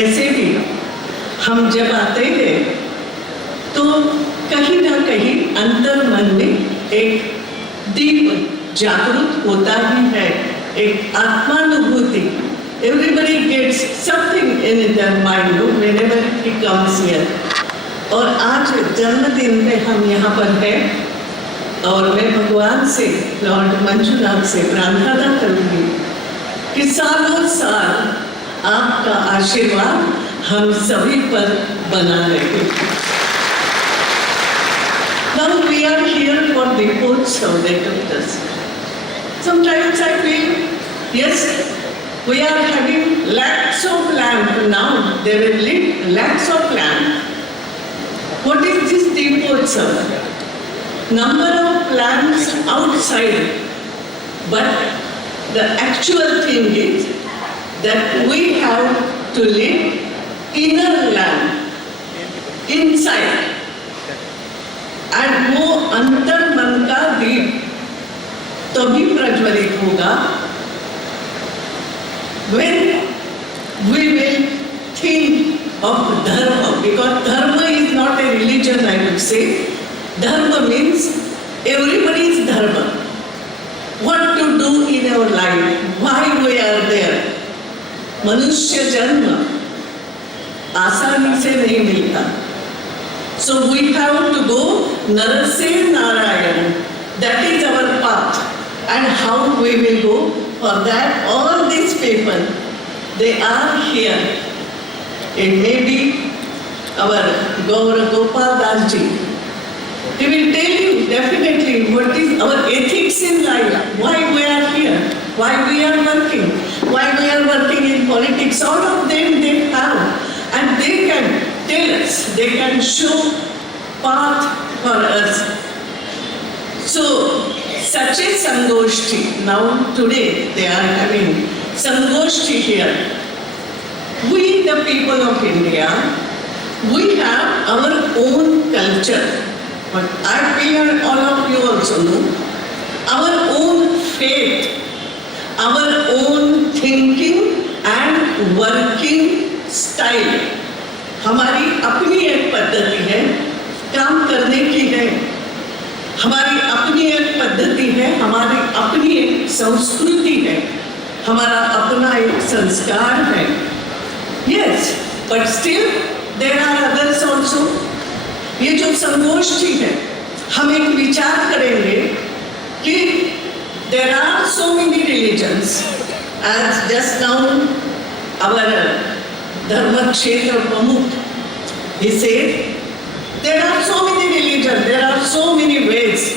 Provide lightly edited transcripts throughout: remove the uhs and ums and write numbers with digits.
ऐसे भी हम जब आते हैं तो कहीं ना कहीं अंतर मन में एक दीप जागृत होता ही है, एक आत्मानुभूति. Everybody gets something in their mind whenever he comes here. और आज जन्मदिन में हम यहाँ पर हैं और मैं भगवान से, लॉर्ड मंजुनाथ से प्रार्थना करूँगी कि सालों साल आपका आशीर्वाद हम सभी पर बना रहे. Now we are here for the Deepotsava Deepotsav. Sometimes I feel, yes, we are having lakhs of lamps now. There are lit lakhs of lamps. What is this Deepotsav? Number of lamps outside, but the actual thing is that we have to lit inner lamp inside. And वो अंतर मन का दीप तभी प्रज्वलित होगा when we will think of dharma, because dharma is not a religion, I would say. Dharma means everybody's dharma. What to do in our life, why we are there. मनुष्य जन्म आसानी से नहीं मिलता. So we have to go Narasena Narayana. That is our path. And how we will go? For that, all these people, they are here. It may be our Gaura Gopal Das ji. He will tell you definitely what is our ethics in life, why we are here, why we are working, why we are working in politics. All of them they have. And they can tell us, they can show path for us. So, such a Sangoshti, now today they are having Sangoshti here. We, the people of India, we have our own culture. But I feel all of you also know, our own faith, our own thinking and working style. हमारी अपनी एक पद्धति है, काम करने की है, हमारी अपनी एक पद्धति है, हमारी अपनी एक संस्कृति है, हमारा अपना एक संस्कार है. Yes, but still there are others also. ये जो संगोष्ठी है, हम एक विचार करेंगे कि there are so many religions. As just now our Dharma Kshetra Pramukh, he said, there are so many religions, there are so many ways.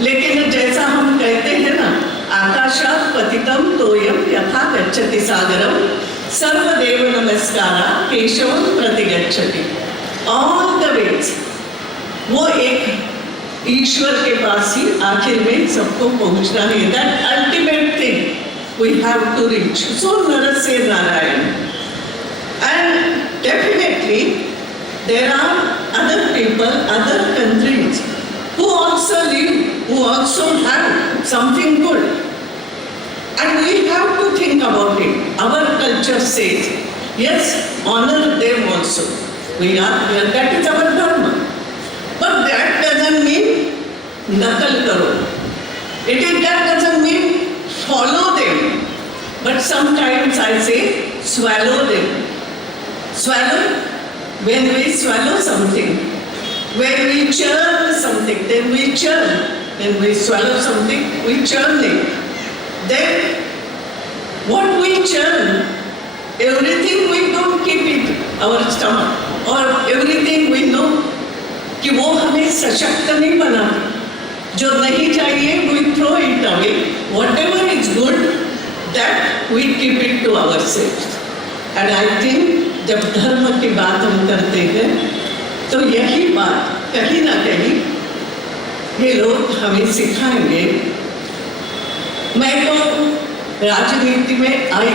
लेकिन जैसा हम कहते हैं ना, आकाशात् पतितं तोयं यथा गच्छति सागरं सर्वदेव नमस्कारा केशवं प्रति गच्छति. All the ways. वो एक ईश्वर के पास ही आखिर में सबको पहुंचना है. That ultimate thing we have to reach. So Narasena Narayana. And definitely there are other people, other countries who also live, who also have something good. And we have to think about it. Our culture says, yes, honor them also. We are here, that is our dharma. But that doesn't mean nakal karo. That doesn't mean follow them. But sometimes I say, swallow them. Swallow, when we swallow something, when we churn something, then we churn. When we swallow something, we churn it. Then, what we churn, everything we don't keep it, our stomach, or everything we know, कि वो हमें सशक्त नहीं बनाती. जो नहीं चाहिए, we throw it away. Whatever is good, that we keep it to ourselves. And I think जब धर्म की बात हम करते हैं तो यही बात कहीं ना कहीं ये लोग हमें सिखाएंगे. मैं तो राजनीति में आई,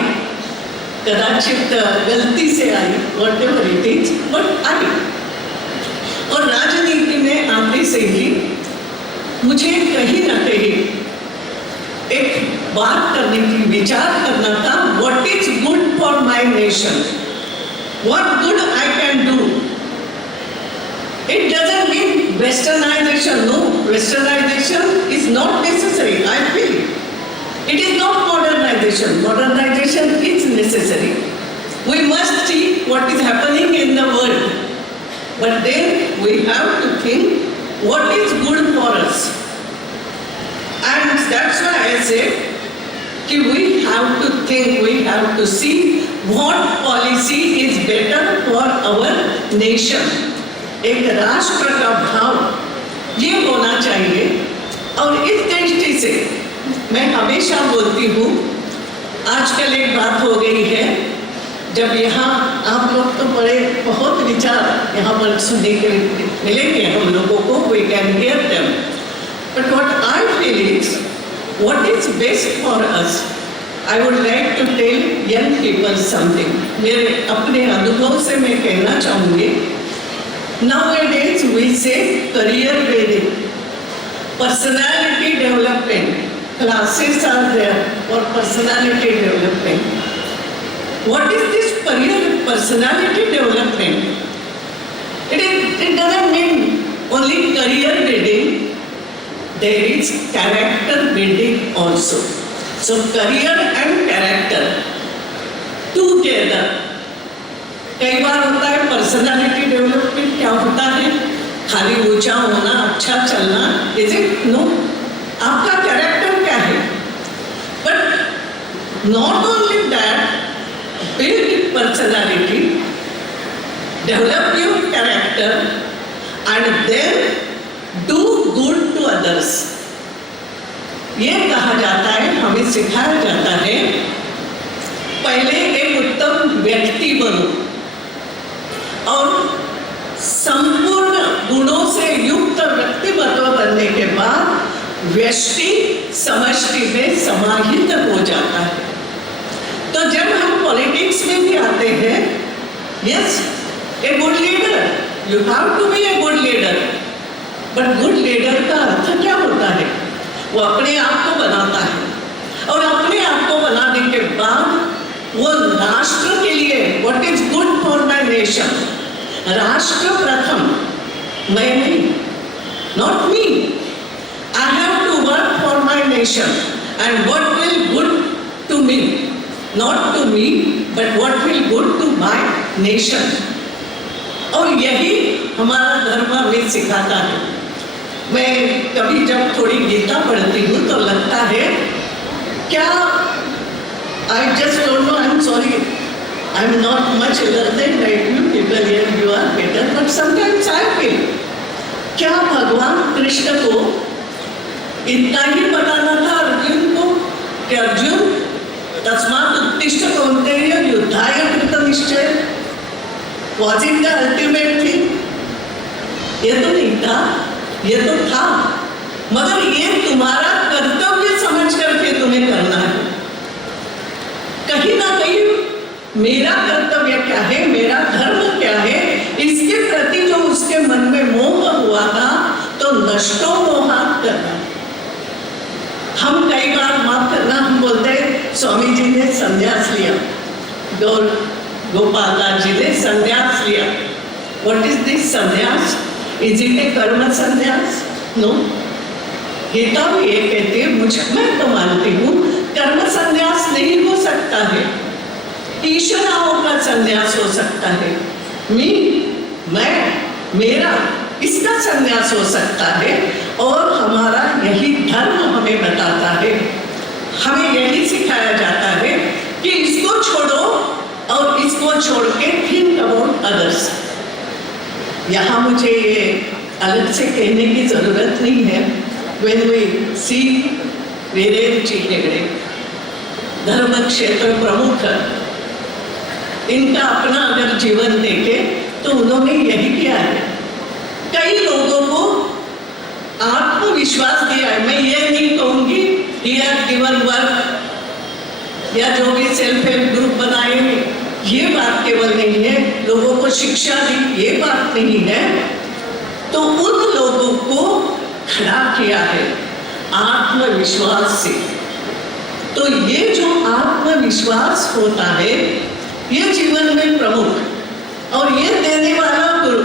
कदाचित गलती से आई, whatever it is, but आई. और राजनीति में आने से ही मुझे कहीं ना कहीं एक बात करने की विचार करना था, what is good for my nation, what good I can do. It doesn't mean westernization. No, westernization is not necessary, I feel. It is not modernization. Modernization is necessary. We must see what is happening in the world. But then we have to think what is good for us. And that's why I say कि we have to think, we have to see what policy is better for our nation. एक राष्ट्र का भाव ये होना चाहिए। और इस दृष्टि से मैं हमेशा बोलती हूँ, आजकल एक बात हो गई है, जब यहाँ आप लोग तो बड़े बहुत विचार यहाँ पर सुनने के लिए मिलेंगे हम लोगों को, we can hear them. But what I feel is, what is best for us? I would like to tell young people something. मेरे अपने अनुभव से मैं कहना चाहूँगी, nowadays we say career building, personality development, classes are there for personality development. What is this personality development? It doesn't mean only career building. There is character building also. So career and character together. कई बार होता है personality development क्या होता है, खाली ऊंचा होना, अच्छा चलना, इज इट? नो, आपका कैरेक्टर क्या है? But not only that, build personality, develop your character, and then do good to others. ये कहा जाता है, हमें सिखाया जाता है, पहले एक उत्तम व्यक्ति बनो और संपूर्ण गुणों से युक्त व्यक्तित्व बनने के बाद व्यष्टि समष्टि में समाहित हो जाता है। तो जब हम पॉलिटिक्स में भी आते हैं, yes, a good leader, you have to be a good leader, but good leader का अर्थ क्या होता है? वो अपने आप को बनाता है और अपने आप को बनाने के बाद वो राष्ट्र के लिए what is good for my nation, राष्ट्र प्रथम, मैं नहीं, not me, I have to work for my nation and what will good to me, not to me but what will good to my nation. और यही हमारा धर्म हमें सिखाता है। मैं कभी जब थोड़ी गीता पढ़ती हूँ तो लगता है क्या, I just don't know, I'm sorry, I'm not much learned like you people here, you are better, but sometimes I feel क्या भगवान कृष्ण को इतना ही बताना था अर्जुन को कि अर्जुन तस्मात् उत्तिष्ठ कौन्तेय युद्धाय कृतनिश्चय, was it the ultimate thing? ये तो नहीं था, ये तो था, मगर ये तुम्हारा कर्तव्य समझ करके तुम्हें करना है। कहीं ना कहीं मेरा कर्तव्य क्या है, मेरा धर्म क्या है, इसके प्रति जो उसके मन में मोह हुआ था, तो नष्टो मोहात् करना। हम कई बार माफ करना, हम बोलते हैं स्वामी जी ने संन्यास लिया, गोपाल दास जी ने संन्यास लिया। व्हाट इज दिस संन्यास? इज इट ए कर्म संन्यास? नो, गीता भी ये कहती है, मैं तो मानती हूँ कर्म संन्यास नहीं हो सकता है, ईश्वराओं का संन्यास हो सकता है। मैं, मेरा, इसका संन्यास हो सकता है। और हमारा यही धर्म हमें बताता है, हमें यही सिखाया जाता है कि इसको छोड़ो और इसको छोड़ के थिंक अबाउट अदर्स। यहाँ मुझे ये अलग से कहने की जरूरत नहीं है। When we see Virendra ji Hegde, धर्म क्षेत्र प्रमुख, इनका अपना अगर जीवन देखे तो उन्होंने यही किया है, कई लोगों को आत्मविश्वास दिया है। मैं ये नहीं कहूँगी he has given work या जो भी सेल्फ हेल्प ग्रुप बनाए, ये बात केवल नहीं है, लोगों को शिक्षा दी, ये बात नहीं है, तो उन लोगों को खड़ा किया है आत्मविश्वास से। तो ये जो आत्मविश्वास होता है, ये जीवन में प्रमुख, और ये देने वाला गुरु,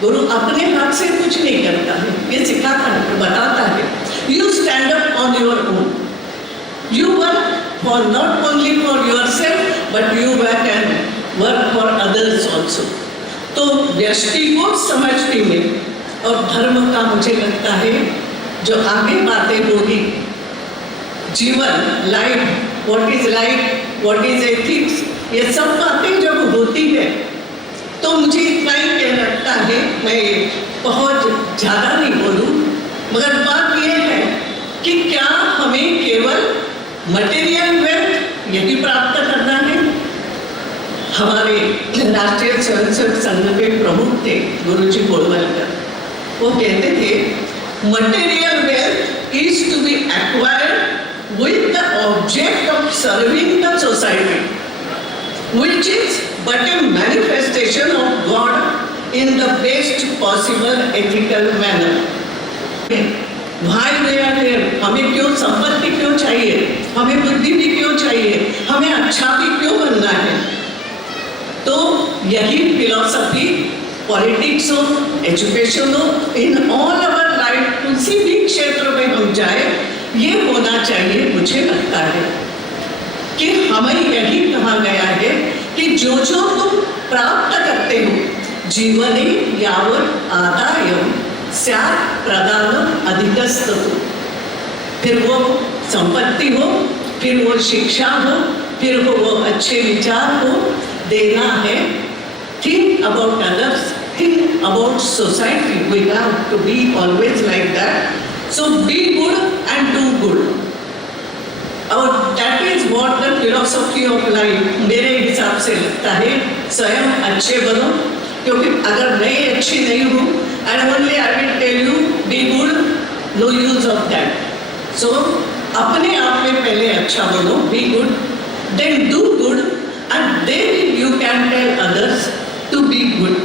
गुरु अपने हाथ से कुछ नहीं करता है, ये सिखाता है, बताता है. You stand up on your own. You work for not only for yourself, but you work for others also. तो व्यष्टि को समझने में और धर्म का मुझे लगता है जो आगे बातें होगी, जीवन, life, what is life, what is ethics, ये सब बातें जब होती है तो मुझे इतना ही कह लगता है, मैं बहुत ज़्यादा नहीं बोलूँ, मगर बात ये है कि क्या हमें केवल मटेरियल वेल्थ यही प्राप्त करना है? हमारे राष्ट्रीय स्वयंसेवक संघ के प्रमुख थे गुरुजी गोलवलकर, वो कहते थे material wealth is to be acquired with the object of serving the society, which is but a manifestation of God in the best possible ethical manner. भाई बहन, हमें क्यों संपत्ति क्यों चाहिए, हमें बुद्धि भी क्यों चाहिए, हमें अच्छा भी क्यों बनना है? तो यही फिलॉसफी, पॉलिटिक्स हो, एजुकेशन हो, इन ऑल अवर लाइफ, किसी भी क्षेत्र में हम जाए, ये होना चाहिए. मुझे लगता है कि हमें यही कहा गया है कि जो जो तुम प्राप्त करते हो, जीवने यावत् आदायं स्यात् प्रदानम् अधिकस्तु. फिर वो संपत्ति हो, फिर वो शिक्षा हो, फिर वो अच्छे विचार हो, देना है. Think about others, think about society. We have to be always like that. So be good and do good. और that is what the philosophy of life मेरे हिसाब से लगता है. स्वयं अच्छे बनो, क्योंकि अगर मैं अच्छी नहीं हूँ, and only I will tell you be good, no use of that. So अपने आप में पहले अच्छा बनो, be good, then do good, and then you can tell others to be good.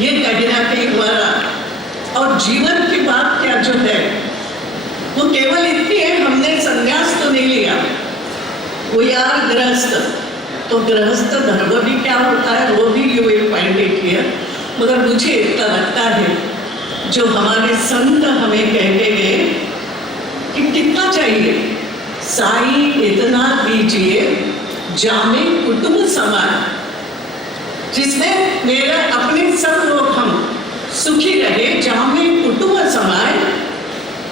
ये कहना कहीं हमारा. और जीवन की बात क्या जो है वो केवल इतनी है, हमने संन्यास तो नहीं लिया, वो यार गृहस्थ. तो गृहस्थ धर्म भी क्या होता है वो भी you will find it here. मगर मुझे इतना लगता है जो हमारे संत हमें कहते गए कि कितना चाहिए, साईं इतना दीजिए जामे कुटुंब समान, जिसमें मेरा अपने सब लोग हम सुखी रहे, जामे कुटुंब समान,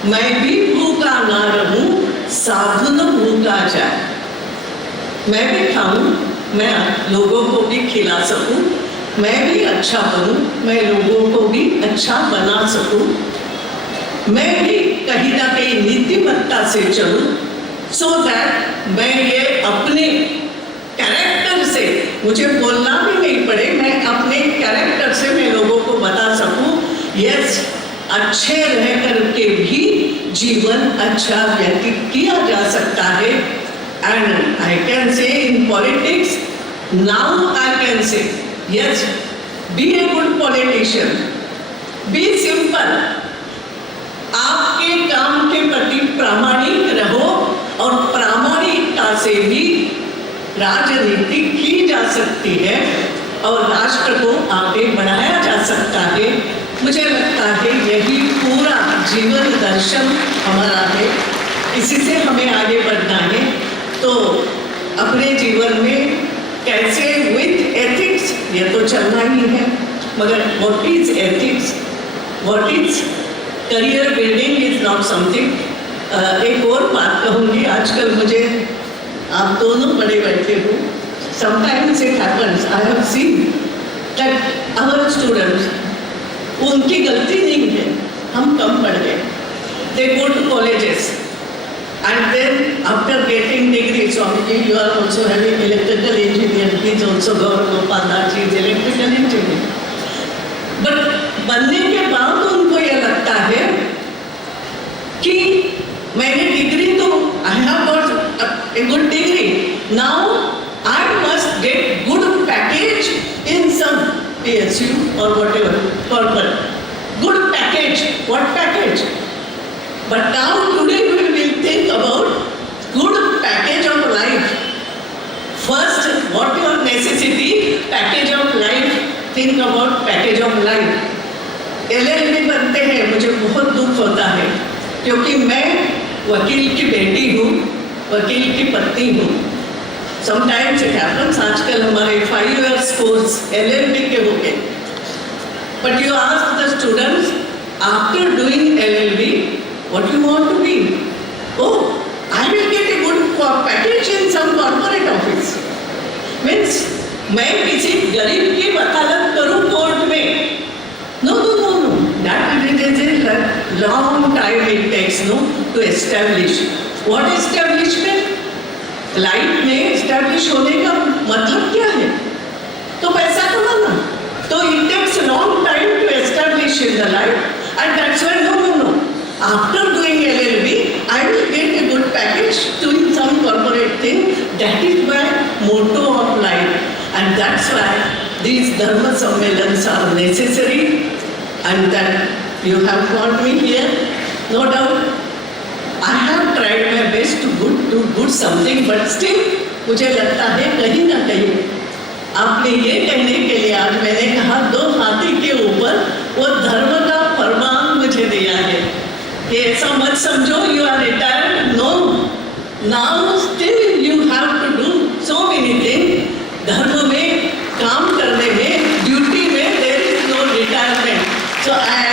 मैं भी भूखा ना रहूं, साधु न भूखा जाए. मैं भी खाऊं, मैं लोगों को भी खिला सकूं, मैं भी अच्छा बनूं, मैं लोगों को भी अच्छा बना सकूं, मैं भी कहीं ना कहीं नीतिमत्ता से चलूं, सो दैट मैं ये अपने कैरेक्टर से, मुझे बोलना भी नहीं पड़े, मैं अपने कैरेक्टर से मैं लोगों को बता सकूं, यस, अच्छे रह करके भी जीवन अच्छा व्यतीत किया जा सकता है. And I can say in politics now, I can say yes, be a good politician, be simple, आपके काम के प्रति प्रामाणिक रहो, और प्रामाणिकता से भी राजनीति की जा सकती है और राष्ट्र को आगे बढ़ाया जा सकता है. मुझे लगता है यही पूरा जीवन दर्शन हमारा है, इसी से हमें आगे बढ़ना है. तो अपने जीवन में कैसे विथ एथिक्स, ये तो चलना ही है, मगर what is ethics, what is career building is not something. एक और बात कहूँगी, आजकल मुझे, आप दोनों बड़े बैठे हो, sometimes it happens, I have seen that our students, उनकी गलती नहीं है, हम कम पढ़ गए. They go to colleges and then after getting degree, Swami ji you are also having electrical engineer, he is also Gaur Gopal Das ji is electrical engineer. But बनने के बाद उनको यह लगता है कि मैंने डिग्री तो, I have got a good degree, now I must get good package in some PSU or whatever, corporate. Good package. What package? But now today we will think about good package of life. First, what your necessity, package of life, think about package of life. LLB बनते हैं, मुझे बहुत दुख होता है क्योंकि मैं वकील की बेटी हूँ, वकील की पत्नी हूँ। समटाइम्स इट हैपन्स, आजकल हमारे 5 years कोर्स LLB के हो गए। But you ask the students after doing LLB what you want to be? Oh, I will get a good package in some corporate office. Means मैं किसी गरीब की वकालत करूं कोर्ट में? No, no, no, no. That is a long time it takes, no, to establish. What establishment? Life में establish होने का मतलब क्या है? तो पैसा कमाना। तो it takes a long time to establish in the life, and that's why no, no, no. After doing LLB, I will get a good package doing some corporate thing. That is my motto of life, and that's why these Dharma Sammelans are necessary, and that you have got me here, no doubt. I have tried my best to do good something, but still मुझे लगता है कहीं ना कहीं आपने ये कहने के लिए आज मैंने कहा 2 हाथी के ऊपर वो धर्म का फरमान मुझे दिया है कि ऐसा मत समझो you are retired, no, now still you have to do so many thing. धर्म में काम करने में, ड्यूटी में there is no retirement. So I